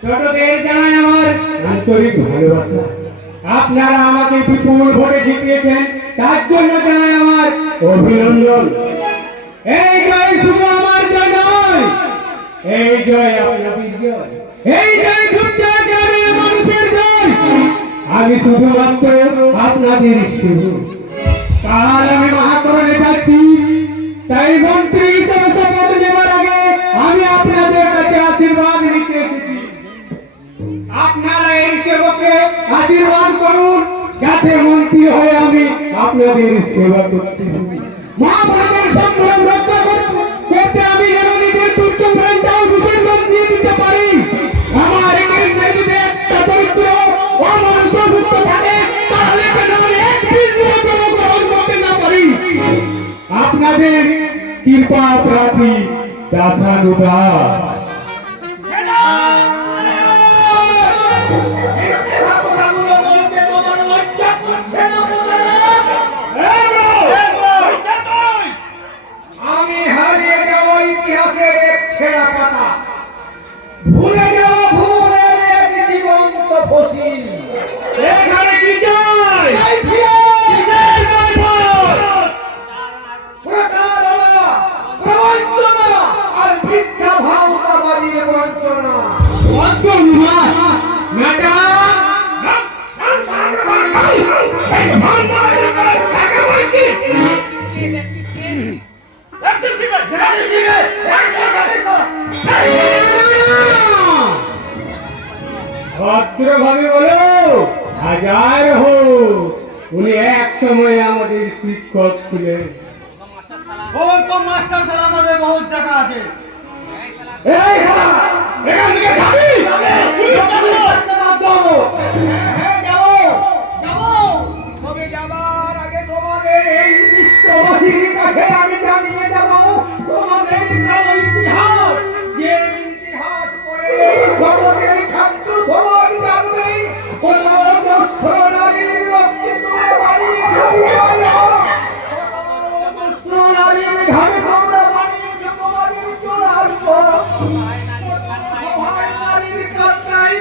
ছোটদের জানাই আমার আন্তরিক ভালোবাসা। আপনারা আমাকে বিপুল ভোটে জিতিয়েছেন, তার জন্য জানাই আমার অভিনন্দন। এই জয় শুধু আমার জয় নয়, এই জয় আপনাদের জয়, এই জয় খুবজয় গ্রামের মানুষের জয়। আমি শুধুমাত্র আপনাদের শুরু। কাল আমি মহাকরণে যাচ্ছি, তাই মন্ত্রী হিসেবে শপথ নেবার আগে আমি আপনাদের কাছে আশীর্বাদ নিতে এসেছি। আপনারা এই সেবককে আশীর্বাদ করুন, যাতে মন্ত্রী হয়ে আমি আপনাদের সেবা করতে পারি। মহাভারতের সংগ্রাম রক্ষা করতে আমি যেন নিজের তুচ্ছ প্রাণটাও বিসর্জন দিয়ে দিতে পারি। আমার এখানে যদি একটা চরিত্র অমনুষ্যভুক্ত থাকে, তাহলে কেন আমি এক বীর্য গ্রহণ করতে না পারি? আপনাদের কৃপা প্রার্থী দাসানুদাস। আমি হারিয়ে যাওয়া ইতিহাসের এক ছেঁড়া পাতা, ভুলে যাওয়া ভূগোলের এক জীবন্ত ফসিল। এখানে কি চাই? প্রতারণা, প্রবঞ্চনা আর মিথ্যা ভাওতাবাজির বঞ্চনা। ভদ্রভাবে বলো, হাজার হোক, উনি এক সময় আমাদের শিক্ষক ছিলেন। ওর তো মাস্টার সাহেব আমাদের বহুত টাকা আছে। এই শালা, এখান থেকে যাবি? পুলিশ ডাকতে বাধ্য হবো। হ্যাঁ, যাবো। তবে যাবার আগে তোমাদের এই বিশ্ববাসীর কাছে আমি জানিয়ে যাব তোমাদের ইতিহাস। যে ইতিহাস পড়ে জগতের ছাত্র সমাজ জানবে, কোন দুস্থ নারীর রক্তে তোমরা বাড়িয়ে নারীর ঘামে তোমরা বানিয়েছো তোমাদের চলার পথ। নারীর কান্নাই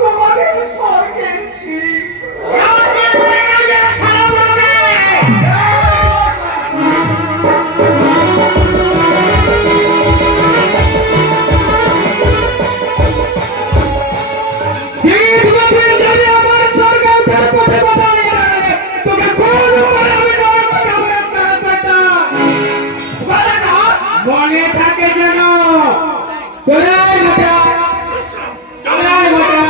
তোমাদের স্বর্গের শিব। মনে থাকে যেন। চলে আয় বেটা, চলে আয় বেটা।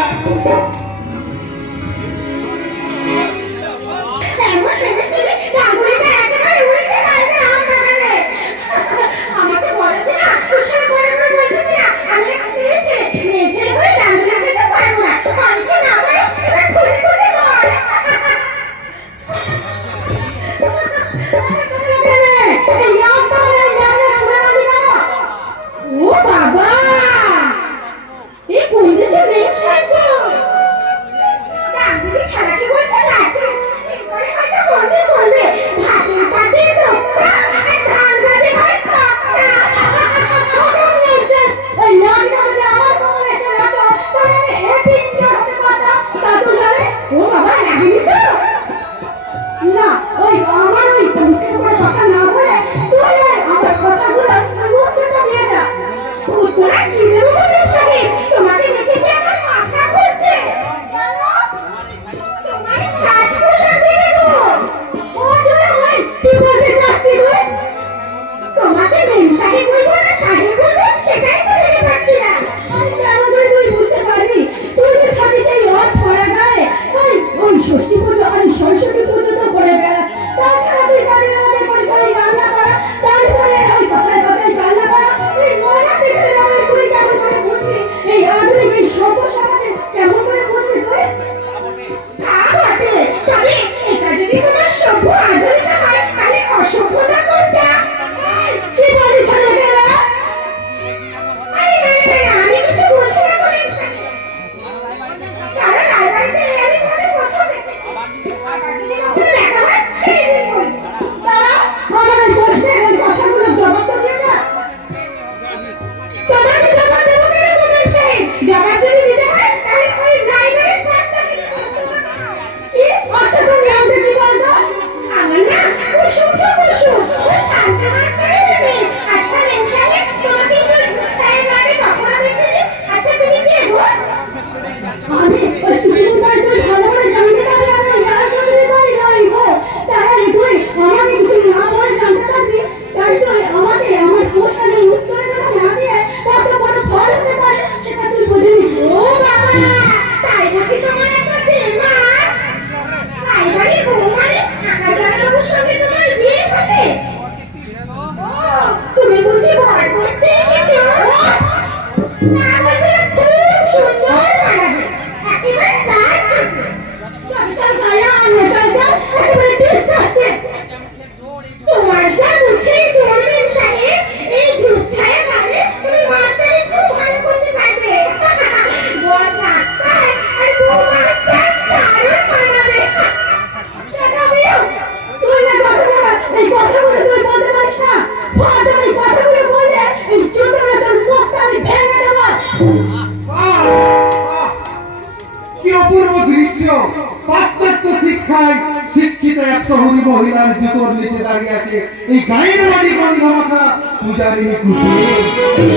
মহিলার জুতোর নিচে দাঁড়িয়ে আছে এই গায়ের বাড়ি গন্ধ মাথা পূজারিনী কুসুম।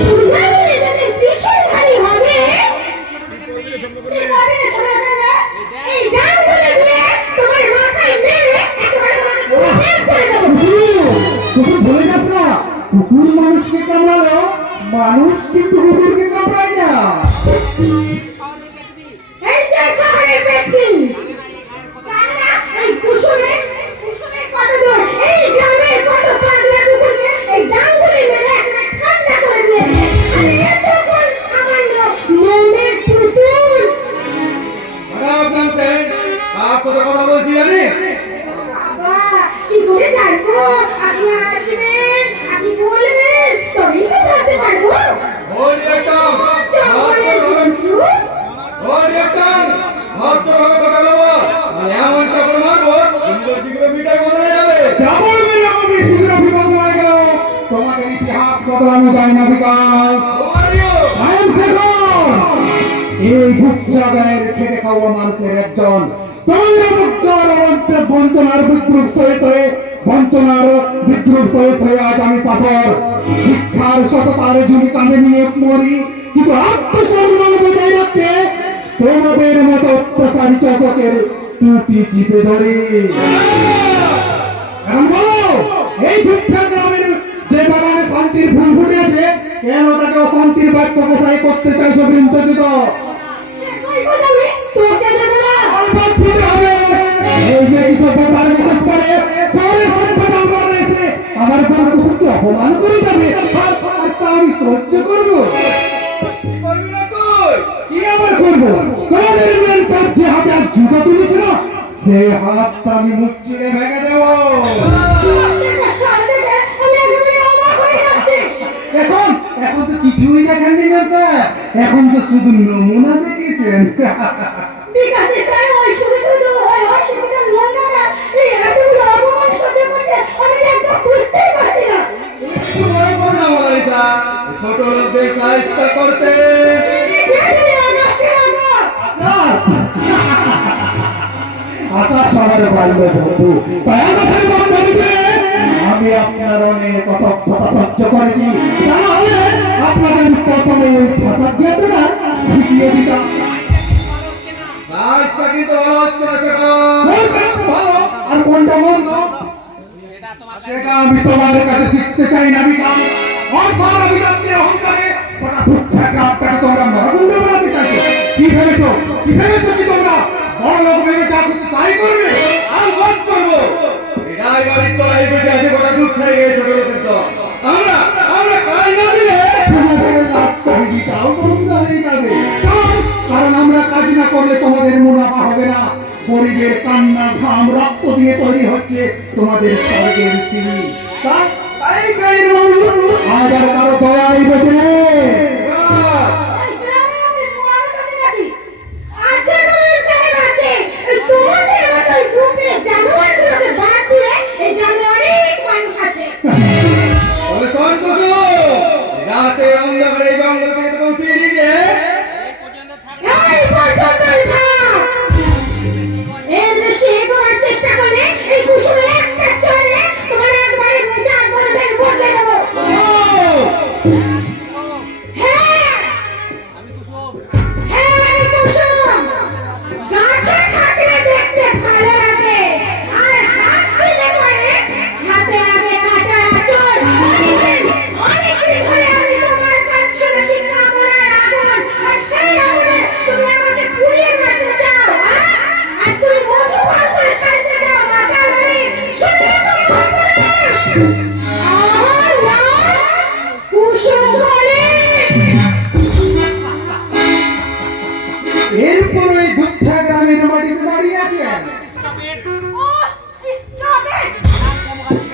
পূজারিনী যদি ভীষণভারী হবে, কি করবে শোনা? এই ডালগুলো দিয়ে তোমার মাথায় মেরে একেবারে তোমাকে বের করে দেবো। কুকুর ভুলে যাস না, কুকুর মানুষকে কামড়ালো, মানুষ কিন্তু কুকুরকে কামড়ায় না। এই যে শহরের ব্যক্তি, জানে না এই কুসুমের কত দূর, এই গ্রামের কত পাগলা কুকুরকে এই ডালগুলি মেরে একেবারে ঠান্ডা করে দিয়েছে। আর এত কোন সামান্য মোমের পুতুল। খারাপ জানছেন কার সাথে কথা বলছি জানিস? বাবা, কি করে জানবো? আপনি আসবেন, আপনি বলবেন, তবেই তো জানতে পারবো। ওই একটা জঙ্গলের জন্তু, ভদ্রভাবে কথা বলবো আর এমন চাপড় মারবো শীঘ্র মিটার বদলে যাবে। যাবো আমাকে শীঘ্র বিপদ হয়ে গেল, তোমাদের ইতিহাস বদলানো যায় না বিকাশ। তোমারিও I am Sekhar, এই ভুক্তাগায়ের খেটে খাওয়া মানুষের একজন। তোমাদের অবজ্ঞার অবাঞ্ছার বঞ্চনার বিদ্রুপ সয়ে সয়ে আজ আমি পাথর শিক্ষার সততার ঝুলি কাঁধে নিয়ে মরি, কিন্তু আত্মসম্মান বজায় রাখতে তোমাদের মতো অত্যাচারী চচকের টুপি চিপে ধরে। এখন বলো, এই ভুক্তা গ্রামের যে বাগানে শান্তির ফুল ফুটে আছে, কেন তাকে অশান্তির বাক্য প্রসার করতে চাইছো বৃন্দচিত? সে কই বোঝাবে? তোকে দেবো না। আলবাত দিতে হবে। এই যে কি সভ্যতার মুখোশ পরে শহরে সভ্যতা বলে এসে আমার বন্ধুকে অপমান করে যাবে, আর তা আমি সহ্য করবো? কি করবি না তুই? কি আবার করবো? তোমাদের মেয়ের স্যার যে হাতে আর জুতো তুলেছিল, সে হাতটা আমি মুখ চিড়ে ভেঙে দেবো। প্রত্যেকটা সাল থেকে আমি একেবারে অবাক হয়ে যাচ্ছি। এখন এখন তো কিছুই দেখেননি না স্যার, এখন তো শুধু নমুনা দেখেছেন। বিকাশে প্রায় ওই শুধু ওই অসুবিধার মন্ডারা এই এতগুলো অপমান সহ্য করছে, আমি যে একদম বুঝতেই পারছি না। একটু বড় কর না মনালিসা, ছোট লোকদের সাহায্য করতে। আকাশ আমার বাল্য বন্ধু, তাই আমাদের বান্ধবীকে আমি আপনার অনেক অসভ্যতা সহ্য করেছি, তা না হলে আপনাদের প্রথমে ওই ভাষা জ্ঞানটা শিখিয়ে দিতাম। কাজটা কিন্তু ভালো হচ্ছে না সেটা। কোনটা ভালো আর কোনটা মন্দ সেটা আমি তোমার কাছে শিখতে চাই না বিকাশ। অর্থাৎ অভিযাত্রীর অহংকারে ওটা ভুট্টাকে আপনাকে তোমরা নরগুন্ড বানাতে চাইছো। কি ভেবেছো কি তোমরা বড় লোক ভেবে যা কিছু তাই করবে? আর ভোট করবো এটাই বাড়ির তলায় বসে আছে গোটা দুধ খেয়ে গিয়ে ছোট লোকের দল। আমরা কাজ না দিলে তোমাদের লাটসাহিটাও বন্ধ হয়ে যাবে। কারণ আমরা কাজ না করলে তোমাদের মুনাফা হবে না। গরিবের কান্না ঘাম রক্ত দিয়ে তৈরি হচ্ছে তোমাদের স্বর্গের সিঁড়ি। তাই গায়ের মানুষ আজ আর কারো দয়াই বেঁচে নেই। এই গ্রামে আমাদের মানুষ আছে নাকি? আছে কোনো ছেলে আছে। এই তোমাদের মতো এই গ্রুপে জানোয়ারগুলোকে বাদ দিয়ে এই গ্রামে অনেক মানুষ আছে। বলে শোন কুসুম, রাতে অন্ধকারে এই জঙ্গল থেকে তোকে উঠিয়ে দিয়ে এই পর্যন্তই থাক। এর বেশি এগোবার চেষ্টা করলে এই কুসুমের একটা চলে তোমার একবারে চার বছর বদলে দেবো। হ্যাঁ, হ্যাঁ, আমি কুসুম। গাছে থাকলে দেখতে ভালো লাগে, আর হাত দিলে পরে হাতে লাগে কাঁটার আঁচড়। অনেকদিন ধরে আমি তোমার কাছ শুনেছি কামড়ার আগুন, আর সেই আগুনে তুমি আমাকে পুড়িয়ে মারতে চাও, হ্যাঁ? আর তুমি মধু পান করে সাজতে চাও মাতাল হয়ে। শুনে রাখো মহাপুরুষ, আমার নাম কুসুম বলে। এরপর ওই ধুচ্ছা গ্রামের মাটিতে দাঁড়িয়ে আছেন।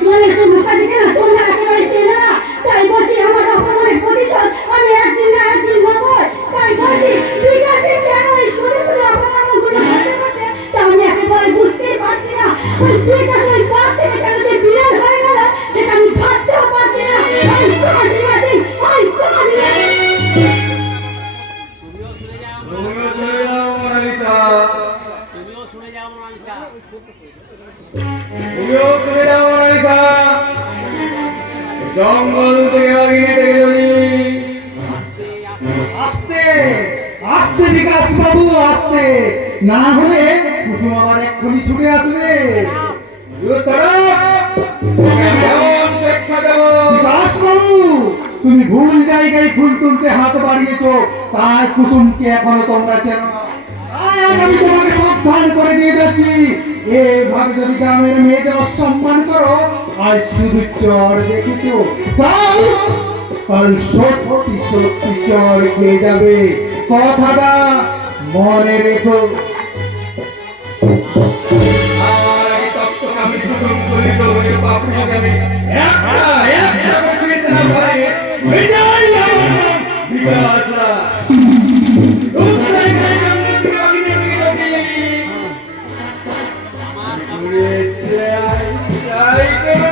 মনের মুখাদিকে না তোমরা একেবারে চেনো না, তাই বলছি আমার অপমানের প্রতিশোধ আমি একদিন না একদিন নেবো। তাই বলছি বিকাশে কেন এই শুধু অপমানগুলো সহ্য করছে তা আমি একেবারে বুঝতেই পারছি না। ওই বিকাশ ওই গাছ থেকে কেন যে বিড়াল হয়ে গেল সেটা আমি ভাবতেও পারছি না। ওই কাঁদিয়াছি, ওই কাঁদিয়াছি। তুমিও শুনে যাও মনালিসা, তুমিও শুনে জঙ্গল থেকে বাগিয়ে থেকে যদি আস্তে আস্তে বিকাশ বাবু আস্তে, না হলে কুসুম আবার এক্ষুনি ছুটে আসবে। বিকাশ বাবু, তুমি ভুল জায়গায় ফুল তুলতে হাত বাড়িয়েছো, তাই কুসুমকে এখনো তোমরা চেনো না। আজ আমি তোমাকে সাবধান করে দিয়ে যাচ্ছি, এভাবে যদি গ্রামের মেয়েদের অসম্মান করো, আজ শুধু চর দেখেছো, কাল সত্যি সত্যি চর খেয়ে যাবে, কথাটা মনে রেখো। আমার এই তত্ত্বকে আমি কুসুম করিত হয়ে বাপুকে আমি একটা পৃথিবীতে না পারি। বিজয় আমার নাম বিকাশ রায়। দুসরাই গাই জঙ্গল থেকে বাগিয়ে থেকে যদি ঘুরে চাই চাই করে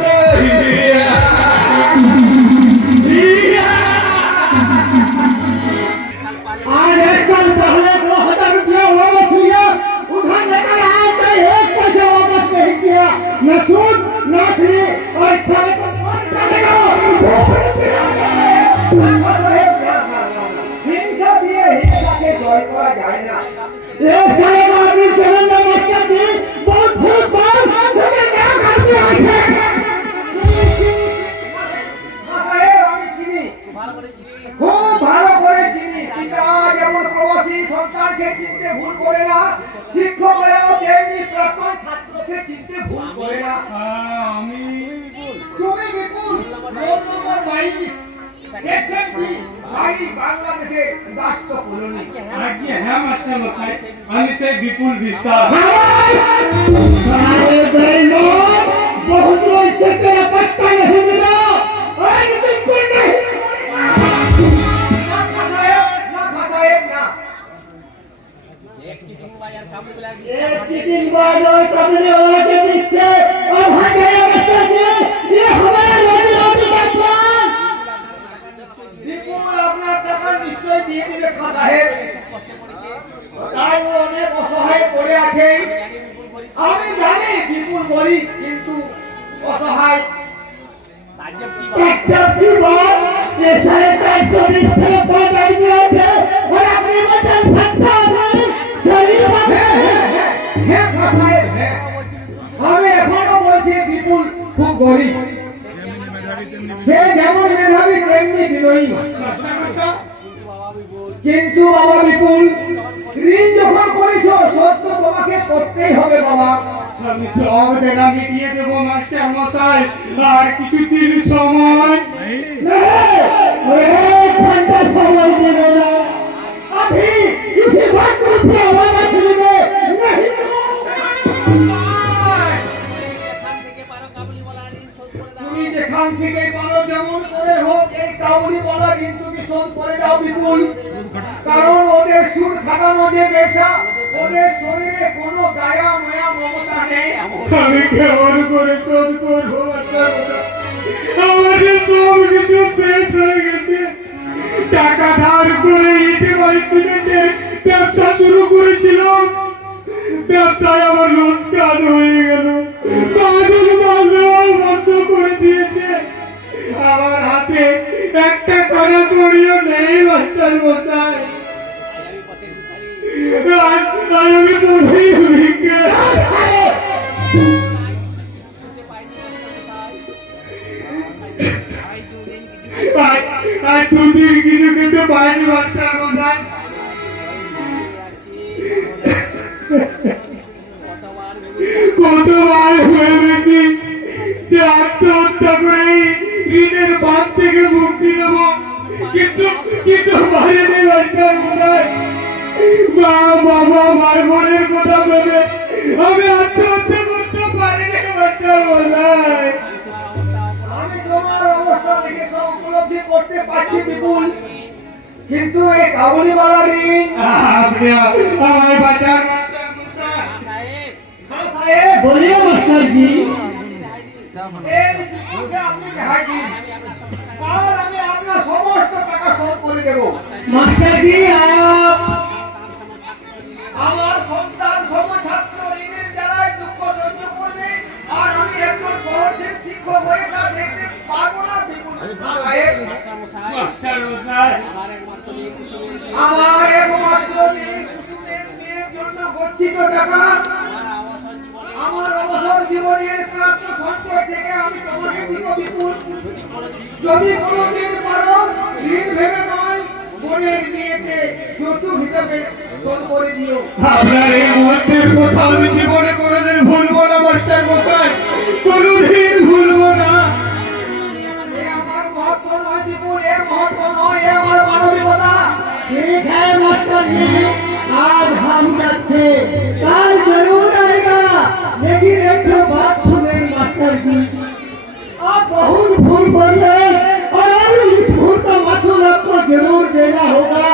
आज 1 साल पहले 2000 रुपया वापस लिया, उधर लेकर आए तो 1 पैसा वापस नहीं किया, न सूद न फ्री, और सारे को फोन करेगा। 1 साल का आदमी चलेंगे मास्टर जी, बहुत बहुत बार तुम्हें क्या करते आए খুব ভালো করে চিনি, পিতা যেমন প্রবাসী সন্তানকে চিনতে ভুল করে না, শিক্ষকরাও তেমনি প্রাক্তন ছাত্রকে চিনতে ভুল করে না। তুমি বিপুল রোল নম্বর 22 সেকশন বি, বাংলাদেশের রাষ্ট্র কলোনি। আজ্ঞে হ্যাঁ মাস্টার মশাই, আমি সেই বিপুল বিশ্বাস। सारे बेईमान, बहुत लोग से तेरा पत्ता नहीं मिला, और बिल्कुल नहीं। না সাহেব না। एक दिन बाद और कमरे वाला के बीच से और हटेगा मास्टर जी, ये हमारा रोजी रोटी का प्लान। বিপুল আপনার টাকা নিশ্চয় দিয়ে দিবে খান সাহেব, তাই ও অনেক অসহায় পড়ে আছে। আমি জানি বিপুল গরিব কিন্তু অসহায়। एक चौथी बार ये 420 तरफ बाद आदमी आए थे, और अपनी वजह सत्ता आदमी शरीर में হ্যাঁ খান সাহেব, হ্যাঁ। আমি এখনো বলছি বিপুল খুব গরিব। সে যেমন মেধাবী তেমনি বিনয়ী। কিন্তু বাবা বিপুল, ঋণ যখন করেছ শোধ তো তোমাকে করতেই হবে বাবা। আমি সব দেনা মিটিয়ে দেবো মাস্টার মশাই, আর কিছুদিন সময়। एक घंटा समय देना, अभी इसी वक्त रुपया वापस लेंगे नहीं। তুমি যেখান থেকে পারো যেমন করে হোক এই কাউরিওয়ালা ঋণ তুমি শোধ করে দাও বিপুল, কারণ ওদের সুর খাটানো যে পেশা, ওদের শরীরে কোনো দয়া মায়া মমতা নেই। আমি কেমন করে শোধ করবো মাস্টার মশাই? আমাদের সব কিছু শেষ হয়ে গেছে। টাকা ধার করে ইটে বাড়ি সিমেন্টের ব্যবসা শুরু করেছিলাম, ব্যবসায় আমার লোকসান হয়ে গেল। বাদল মালও বন্ধ করে দিয়েছে। আমার হাতে একটা টাকা করিও নেই মাস্টার মশাই। আমি বলেই ভিক্ষে। আর দুদিন কিছু কিন্তু পাইনি মাস্টার মশাই। কতবার ভেবেছি যে আত্মহত্যা করে ঋণের বাঁধ থেকে মুক্তি দেব, কিন্তু পারিনি মাস্টার মশাই। মা বাবা ভাই বোনের কথা ভেবে আমি আত্মহত্যা করতে পারিনি মাস্টার মশাই। আমি তোমার অবস্থা থেকে সব উপলব্ধি করতে পারছি বিপুল, কিন্তু এই কাউরিওয়ালা ঋণ। আপনি আমায় বাঁচান মাস্টার মশাই। খান সাহেব, बोलिए मास्टर जी। এই বিপুলকে আপনি রেহাই দিন, কাল আমি আপনার সমস্ত টাকা শোধ করে দেব। मास्टर जी आप আমার সন্তান সমছাত্র ঋণের জ্বালায় দুঃখ সহ্য করবে, আর আমি একজন শহর থেকে শিক্ষক হয়ে তা দেখতে পারবো না বিপুল। গচ্ছিত টাকা আমার অবসর জীবনের প্রাপ্ত সঞ্চয় থেকে আমি তোমাকে দিব বিপুল। যদি কোনোদিন পারো ঋণ ভেবে নয়, বোনের বিয়েতে যৌতুক হিসাবে শোধ করে দিও। আপনার এই মুহূর্তের কথা আমি জীবনে কোনোদিন ভুলবো না মাস্টার মশাই, কোনোদিন ভুলবো না। এ আমার মহত্ব নয় বিপুল, এ মহত্ব নয়, এ আমার মানবিকতা। ठीक है मास्टर जी, आज हम बच्चे कल जरूर आएगा, लेकिन एक तो बात सुने मास्टर जी, आप बहुत भूल कर रहे हैं और अभी इस भूल का मासूल आपको जरूर देना होगा।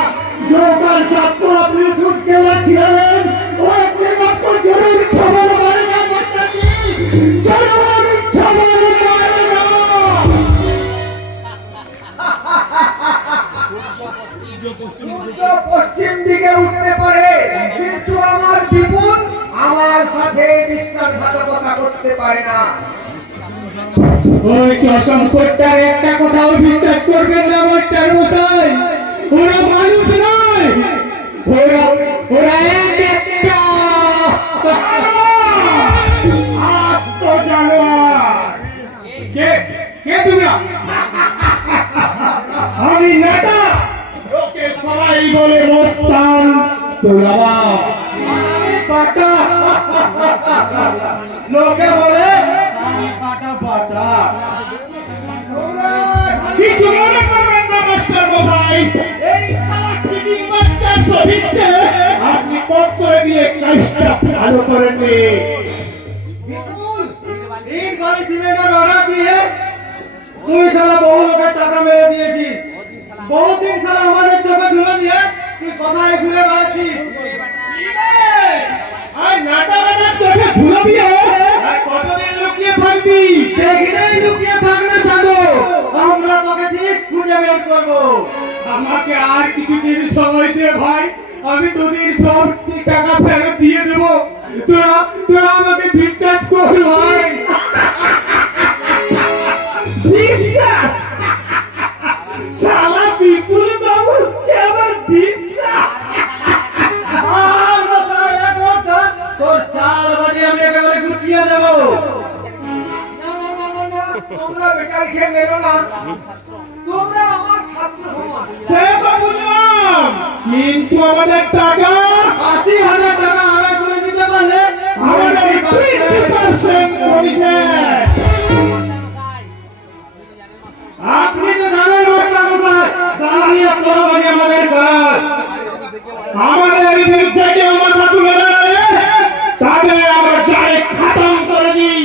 जो कल सबको अपनी दूध के बाद खिलाए वो अपने बाप को जरूर क्षमा मारेगा मास्टर जी, जरूर क्षमा मारेगा। সূর্য পশ্চিম দিকে উঠতে পারে, কিন্তু আমার বিপুল আমার সাথে বিশ্বাসঘাতকতা করতে পারে না। ওই অসংখ্যটার একটা কথাও বিশ্বাস করবেন না মাস্টার মশাই, ওরা মানুষ নয়, ওরা ওরা একটা আস্ত জানোয়ার। কে কে তুমি? আমি নেতা, ওকে সবাই বলে মস্তান, তোরা আমি কাটা, লোকে বলে কাটা পাটা। কিছু মনে করবেন না মাস্টার মশাই, এই সারা চিটিং বাচ্চার সহিতে আপনি কত করে দিয়ে কাজটা ভালো করেননি। বিপুল তিন গাড়ি সিমেন্টের অর্ডার দিয়ে তুই সারা বহু লোকের টাকা মেরে দিয়েছিস, বহুদিন সারা আমাদের চোখে ধুলো দিয়ে তুই কোথায় ঘুরে বেড়াচ্ছিস? আর নাটাগাটার চোখে ধুলো দিয়ে আর কতদিন লুকিয়ে থাকবি? দেখলেই লুকিয়ে থাকলে থাকো, আমরা তোকে ঠিক খুঁজে বের করবো। আমাকে আর কিছুদিন সময় দে ভাই, আমি তোদের সব টাকা ফেরত দিয়ে দেবো, তোরা তোরা আমাকে বিশ্বাস কর ভাই। বিশ্বাস? শালা বিপুল বাবু আমার বিশ্বাস? তোর চাল বাজে আমি একেবারে গুটিয়ে দেবো। না না না না না, তোমরা বেকার খেয়ে মেরো না, তোমরা আমার ছাত্র সমান। সে তো বুঝলাম, কিন্তু আমাদের টাকা 80,000 টাকা আদায় করে দিতে পারলে আমাদের 20% কমিশন। আপনি তো জানেন মাস্টার মশাই, দাঁড়িয়ে তরবারি আমাদের কাজ। আমাদের বিরুদ্ধে কেউ মাথা তুলে দাঁড়ালে তাদের আমরা চাই খতম করে দিই।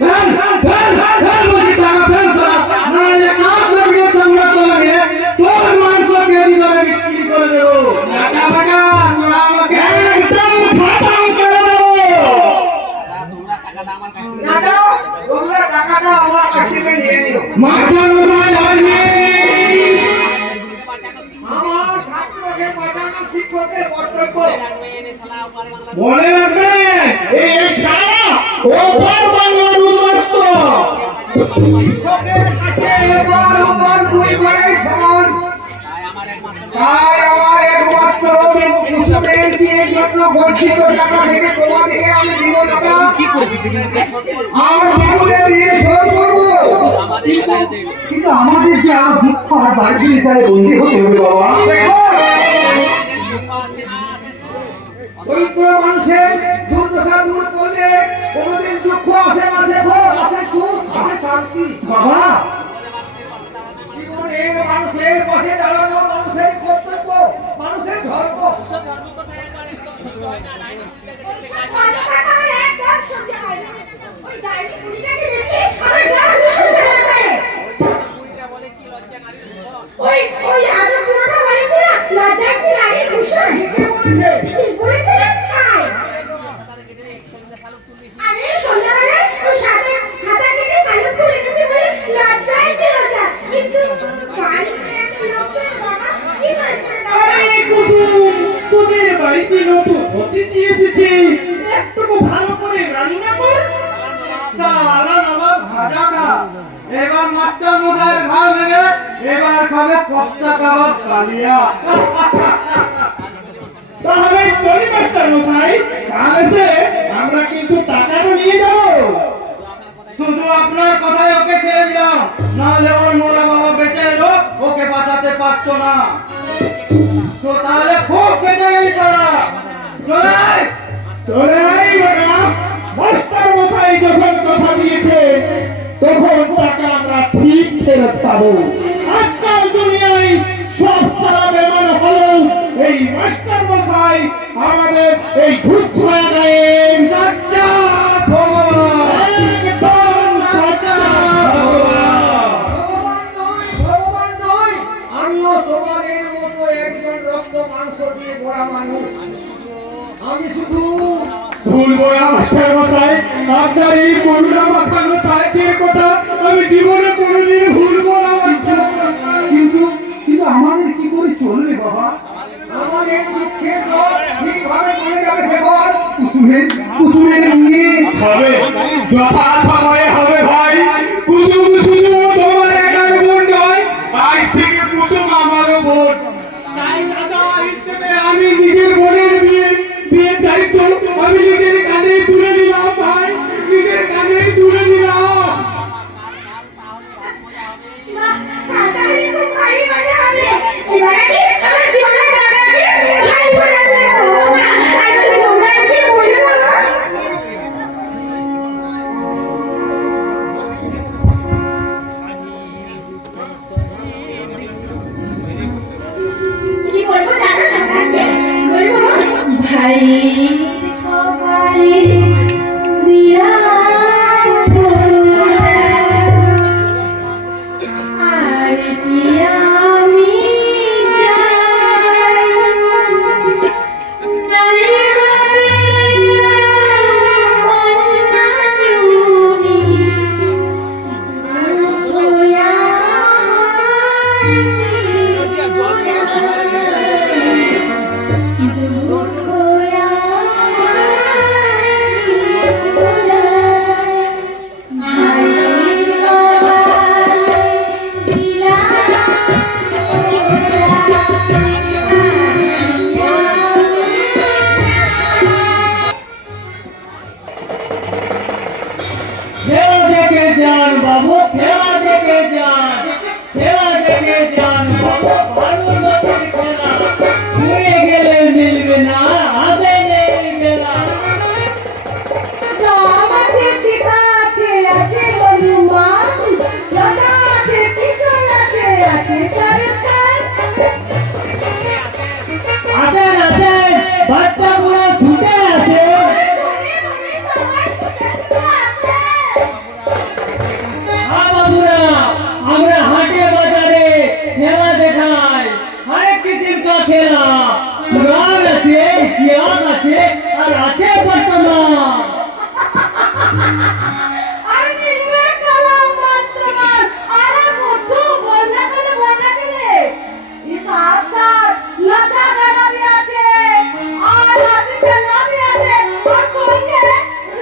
ফেল ফেল ফেল বলছি, টাকা ফেল সারা, নাহলে আপনার বিয়ে সামলা তোমাকে তোর মাংস পেরি ধরে বিক্রি করে দেবো। টাকা টাকা তোরা আমাকে একদম খতম করে দেবো। নাটা, তোমরা টাকাটা আমার কাছ থেকে নিয়ে নিও। মাস্টার মশাই আপনি আমার ছাত্রকে বাঁচানো শিক্ষকের কর্তব্য। মনে রাখবেন, এই শালা ওপর বাংলার উন্মস্ত। শিক্ষকের কাছে এবার ওপর দুইবারেই সমান। তাই আমার একমাত্র কুসুমের বিয়ের জন্য গচ্ছিত টাকা থেকে তোমাদেরকে আমি দিব টাকা। আর বিপুলের ঋণ শোধ করবো। কিন্তু আমাদের যে আর দুঃখ আর বাড়িতে বিচারে বন্দী হতে হবে বাবা। দরিদ্র মানুষের দুর্দশা দূর করলে কোনোদিন দুঃখ আসে না, ভোর আসে, সুখ আসে, শান্তি। বাবা জীবনের মানুষের পাশে দাঁড়ানো মানুষের কর্তব্য, মানুষের ধর্ম। একদম সহ্য হয় না। ওই ডাইনি বুড়িটাকে দেখে আমার গা ভীষণ জ্বালা করে। ওই আলো পুরোটা বলে কিনা লজ্জায় কি লাগে ভীষণ। কি বলেছে? কি বলেছে রে ছাই? আরে সন্ধ্যাবেলায় ওই সাথে খাতা কেটে সালুক ফুল এনেছে বলে লজ্জায় কি লজ্জা, কিন্তু বাড়ি খারাপ লোককে বাবা কি বলছে রে দাদা? আরে কুসুম, তোদের বাড়িতে নতুন অতিথি এসেছে, একটু ভালো করে রান্না কর। সারা নবাব ভাজা খা, এবার মাস্টার মশাইয়ের ঘাড় ভেঙে এবার খাবে কপ্তা কাবাব কালিয়া। তাহলে চলি মাস্টার। মশাই, কাল এসে আমরা কিন্তু টাকাটা নিয়ে যাবো। শুধু আপনার কথায় ওকে ছেড়ে দিলাম, নাহলে ওর মোলা বাবা বেঁচে এলো, ওকে বাঁচাতে পারতো না। তো তাহলে খুব বেঁচে গেলি তোরা। চলে আয়। চলে আই বেটা, মাস্টার মশাই যখন কথা দিয়েছে তখন টাকা আমরা ঠিক ফেরত পাবো। আজকাল দুনিয়ায় সব সারা বেমান হলেও এই মাস্টার মশাই আমাদের এই ধূপ ছায়া গায়েন চাচা ভগবান। একদম সাচা ভগবান। ভগবান নয়, আমিও তোমাদের মতো একজন রক্ত মাংস দিয়ে গড়া মানুষ। আমি শুধু ভুলবো না মাস্টার মশাই, আপনার এই করুণা মাখানো সাহায্যের কথা আমি জীবনে কোনোদিন ভুলবো না মাস্টার মশাই। কিন্তু কিন্তু আমাদের কি করে চলবে বাবা? আমাদের দুঃখের জল ঠিকভাবে চলে যাবে সেবার। কুসুমের বিয়ে হবে, যথা সময়ে হবে ভাই। কুসুম শুধু তোমার একার বোন নয়, আজ থেকে কুসুম আমারও বোন। তাই দাদা হিসেবে আমি নিজের বোনের বিয়ের দায়িত্ব আমি নিজের কাঁধে তুলে নিলাম ভাই, নিজের কাঁধে তুলে নিলাম। বাহ, তাড়াতাড়ি খুব ভারী মজা হবে। এবার আমি আমার জীবনের দাদাকে ভাই বলে দেবো। আর তোমরা কি বলবো? কি বলবো জানো আপনাকে? বলবো ভাই সবাই দিয়া আর কি আমি যাই নাই কন্যা চুনি খেলা দেখে যান বাবু, খেলা দেখে যান, খেলা দেখে যান বাবু, ভালো মতন খেলা। ঘুরে গেলে মিলবে না, হাতে নেই মেলা। রাম আছে, সীতা আছে, আছে হনুমান, লতা আছে, কৃষ্ণ আছে, আছে সরকার। আছেন আছেন, বাচ্চা বুড়ো ছুটে আছে। চলে বলে সবাই ছুটে ছুটে আছে। হ্যাঁ বাবুরা, আমরা হাটে বাজারে খেলা দেখাই, হরেক কিসিম কা খেলা। পুরাণ আছে, ইতিহাস আছে, আর আছে বর্তমান। আর নিজে কালাম বর্তমান, আর মধু বন্যা কেলে। এই সাত সাত নাচা গানা भी আছে, আর হাসি খেলা भी আছে, আর সঙ্গে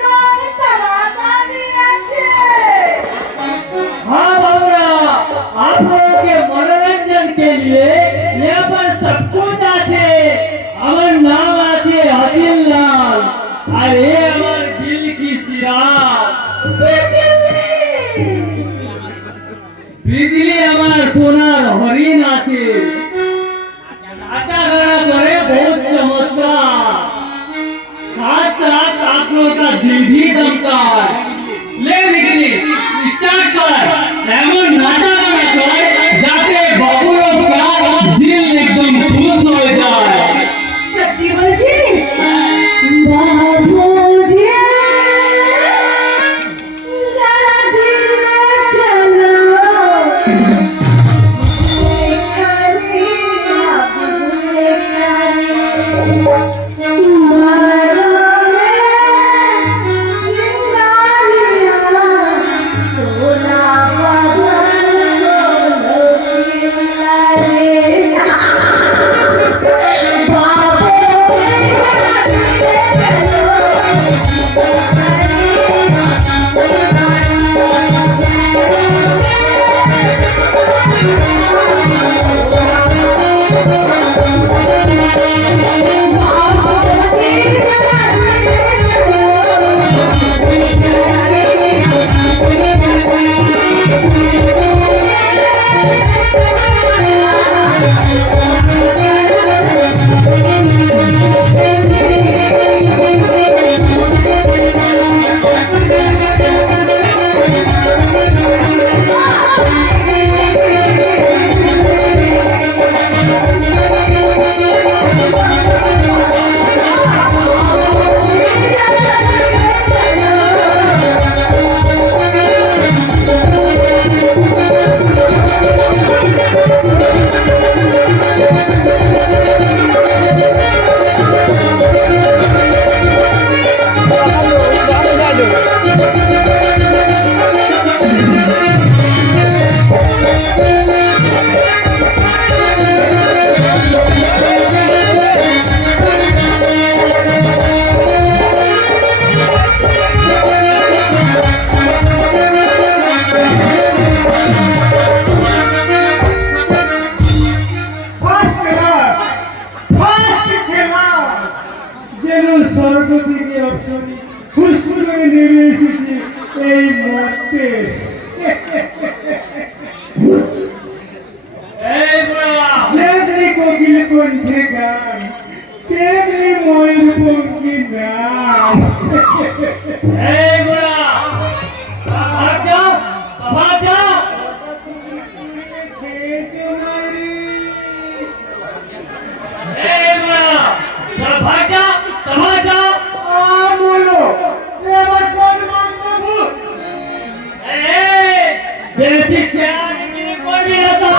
রং তামাশা भी আছে। हाँ बाबूरा, आप लोगों के मनोरंजन के लिए यहाँ पर सब कुछ आते। हमार नाम आते आदिल लाल, और ये हमार दिल की चिराग। बिजली हमार सोनार हरिण आते। नाचा गाना करे बहुत चमत्कार, साथ साथ आप लोगों का दिल भी दमका है। ले निकली स्टार्ट कर, एमन नाचा गाना कर जाते बाबू लोग का दिल एकदम खुश हो जाए। সত্যি বলছিস? বাবুজি, যারা ধীরে চলো, এখানে বাবুরে কানে, মারলে, গান তাস খেলা যেন স্বর্গ থেকে অপসরি খুশ করে নেমে এসেছে এই মর্তে। এই বুড়া যেমনি কোকিল কণ্ঠে গান, তেমনি ময়ূরপঙ্খী নাম। এই বুড়া ভাগ যাও ভাগ যাও এই বুড়া চল ভাগ যাও ভাগ যাও বলো এবার কোন মন্তব্য? এই বেশি চেয়ার কিনে করবি না তো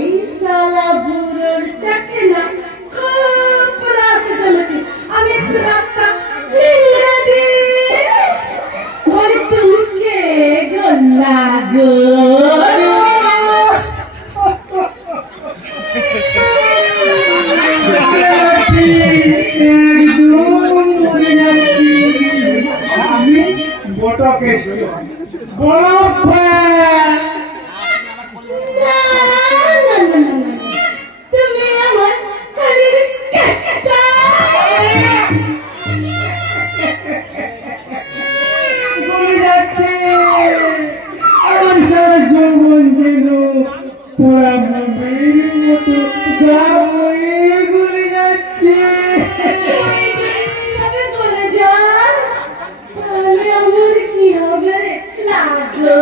এই শালা বুড়োর চাকরি না খুব রাশি জমেছে। আমি একটু রাস্তা চিনিয়ে দিই। ওরে তুমি কে গোল্লা গো? আমি বটকেশ্বর বলো তুমি আমার কালির কেষ্টা। গলে যাচ্ছে আমার সারা যৌবন যেন পোড়া মুভের মতো গা বয়ে গলে যাচ্ছে। তুমি যদি এইভাবে বলে যাস, তাহলে আমার কি হবে লাগো?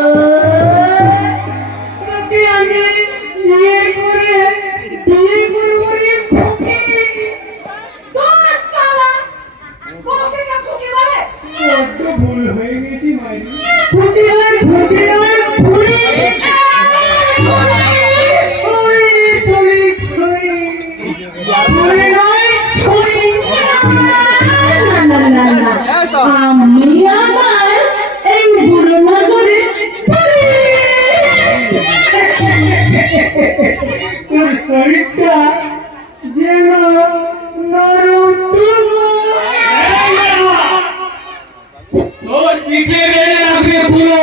তোকে আমি বিয়ে করবো রে খুকি। তোর শালা বউকে কে ফুকি বলে? বড্ড ভুল হয়ে গেছি মাইরি। খুকি নয় খুকি নয় খুড়ি। খুড়ি খুড়ি খুড়ি খুড়ি নয় ছুরি। না, আমি আমার এই বুড়ো নগরে তোর শরীরটা যেন নরম তোর পিঠে বেড়ে রাখবে পুরো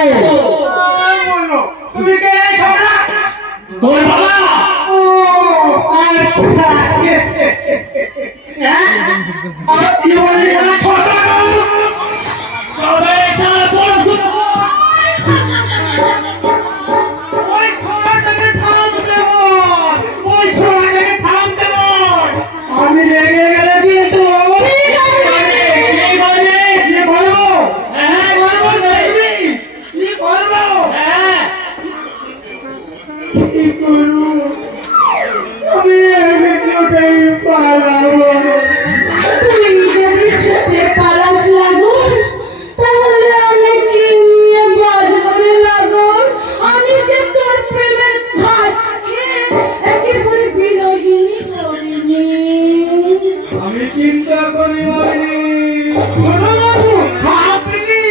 বলো তুমি কে ছোটা? তোর বাবা ও আচ্ছা কি বলি ছোটা? তবে তার পড়াশোনা ওই ছোটাকে থামতে বল, ওই ছোটাকে থামতে বল। আমি রেগে গেলে কিন্তু কি বলবি কি বলবো? হ্যাঁ বলবো দেখবি কি বলবো? হ্যাঁ কি করবো? আমি এমনিতেই পালাবো। তুই যদি ছুটে পালাস লাগো, তাহলে আমি কি নিয়ে বাঁচবো লাগো? আমি যে তোর প্রেমের ঘাসকে একেবারে বিরোহিনী করিনি। আমি চিন্তা করি মারি বাবু আপনি।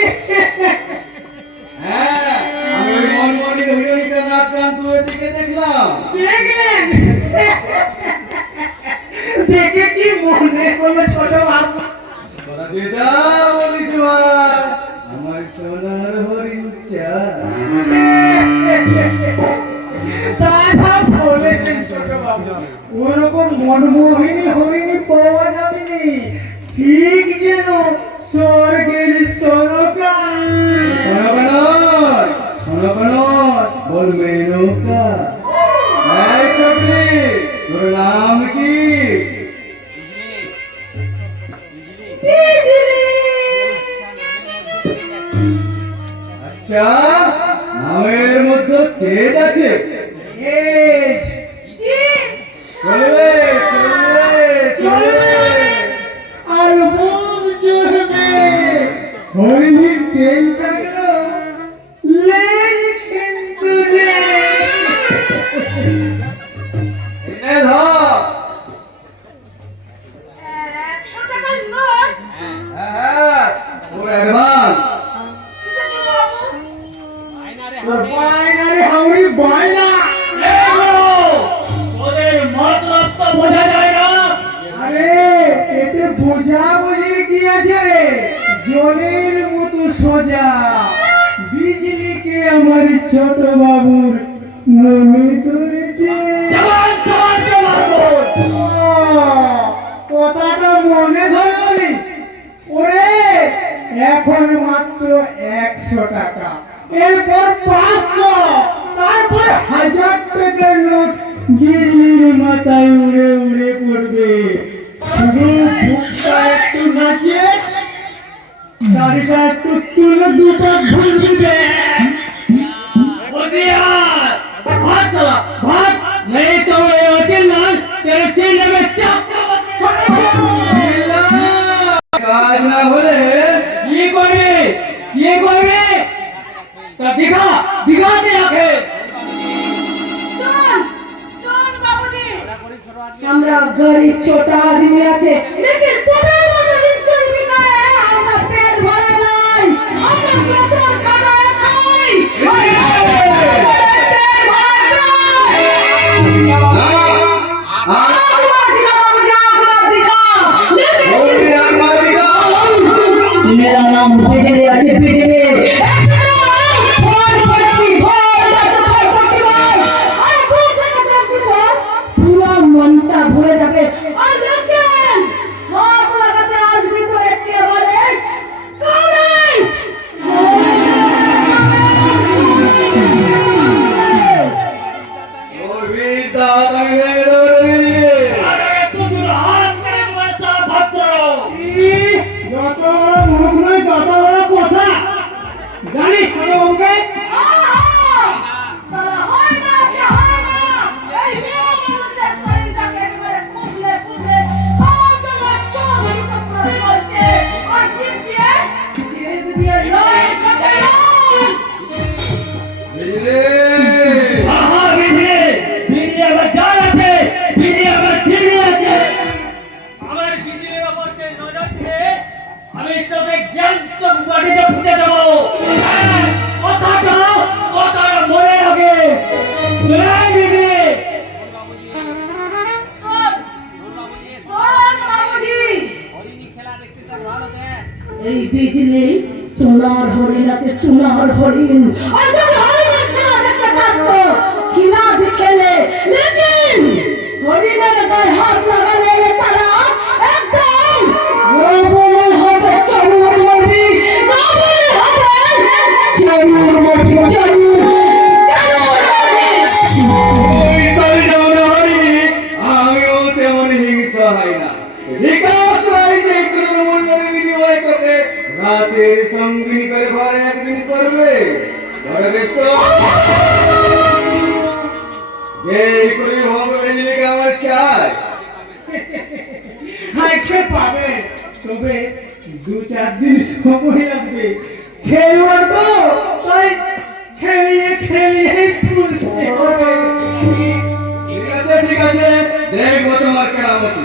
হ্যাঁ আমি ওই মনমনি হিরোইনটা নাচ গান তুই দিকে দেখলাম দেখলেন? দেখে কি মনে হলো ছোট বাবু? তোরা যেটা বলিস ভাই আমার সোনার হরিণ দাদা বলেছেন ছোট বাবু, ওরকম মনমোহিনী হরিণী পাওয়া যাবে নি। ঠিক যেন স্বর্গের সরকা। বলবে নৌকা এই চকরি তোর নাম কি আচ্ছা নামের মধ্যে তেজ আছে এজ চলবে চলবে চলবে আর বুক চড়বে। হরিণীর তেল থাকলো লেজ কিন্তু নেই। এনে ধর 100 টাকার নোট হ্যাঁ তোর অ্যাডভান্স কিসে দিব বাবু? তোর বাইনারে হাউড়ি বাইনা। ওদের মতলব তো বোঝা যায় না আরে এতে বোঝা বুঝির কি আছে রে? জলের মতো সোজা বিজলিকে আমার ছোট বাবুর মনে ধরেছে। জবান তো এখন মাত্র 100 টাকা, এরপর 500, তারপর 1000 টাকার নোট দিল্লির মাথায় উড়ে উড়ে পড়বে। শুধু বুকটা একটু নাচিয়ে দাড়িটা একটু তুলে দুটো ঘুরবে। भाग चला भाग, नहीं तो ये वकील ना तेरे सीने में কাজ না হলে ये करबे तो दिखाते रखे। শোন বাবুজি, আমরা গরিব ছোট আদমি আছে, लेकिन তোদের মতো নিশ্চয় বিনায় আমরা পেট ভরে নাই, আমরা বেতন খাটায় খাই। मेरा नाम बिजली আছে बिजली पूरा मनটা ভরে যাবে। আর দেখেন হাত লাগাতে আসবি তো একেবারে কারেন্ট। ওর বিদ্যা আমি দৌড়ে যত বড় মুখ নয় তত বড় কথা জানিস ছোট বাবুকে? তারা হয় না যে হয় না, এই মেয়ে মানুষের শরীরটাকে একেবারে কুঁকলে কুঁকলে আজও চোখ করে বলছে, আর জিভ দিয়ে লড়াই করছে। বুঝলে আহা বিজলি আবার জাল আছে, বিজলি আবার টিভি আছে। আমার বিজলি বাবুকে নজর দিয়ে আমি তোকে জ্ঞান্ত মাটিতে পুঁতে দেবো। কথাটা মনে রাখে। এই বিজলি এই বিজলি সোনার হরিণ আছে, সোনার হরিণ। আর যদি হরিণের খেলা দেখতে থাকতো, খেলা খেলে, লেকিন হরিণের গায়ে হাত লাগালে রে সালা একদম রাবণের হাতে চারুর মরবি, রাবণের হাতে চারুর মরবি, চারুর আমিও তেমন হিংসা হয় না। বিকাশ রায় যে কোনো মূল্যের বিনিময় করতে রাতের সঙ্গী করে ঘরে একদিন করবে। ঘরে দেখো যে করি হোক বিজলিকে আমার চাই। হাইকে পাবে, তবে 2-4 দিন সময় লাগবে। খেলোয়াড় তো তাই খেলিয়ে তুলতে হবে। ঠিক আছে দেখবো তোমার কেরামতি।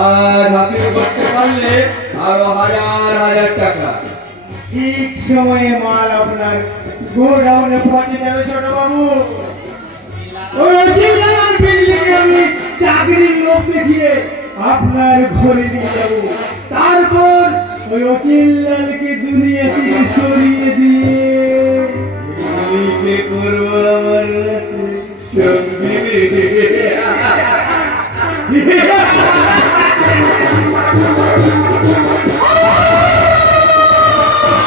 আজ হাসিল করতে পারলে আরো হাজার টাকা। ঠিক সময়ে মাল আপনার গোডাউনে পৌঁছে যাবে ছোট বাবু। ওই অজিলার বিল্ডিংয়ে আমি চাকরির লোক দেখিয়ে আপনার ঘরে নিয়ে যাব। তারপর ওই অচিল্লালকে দুনিয়া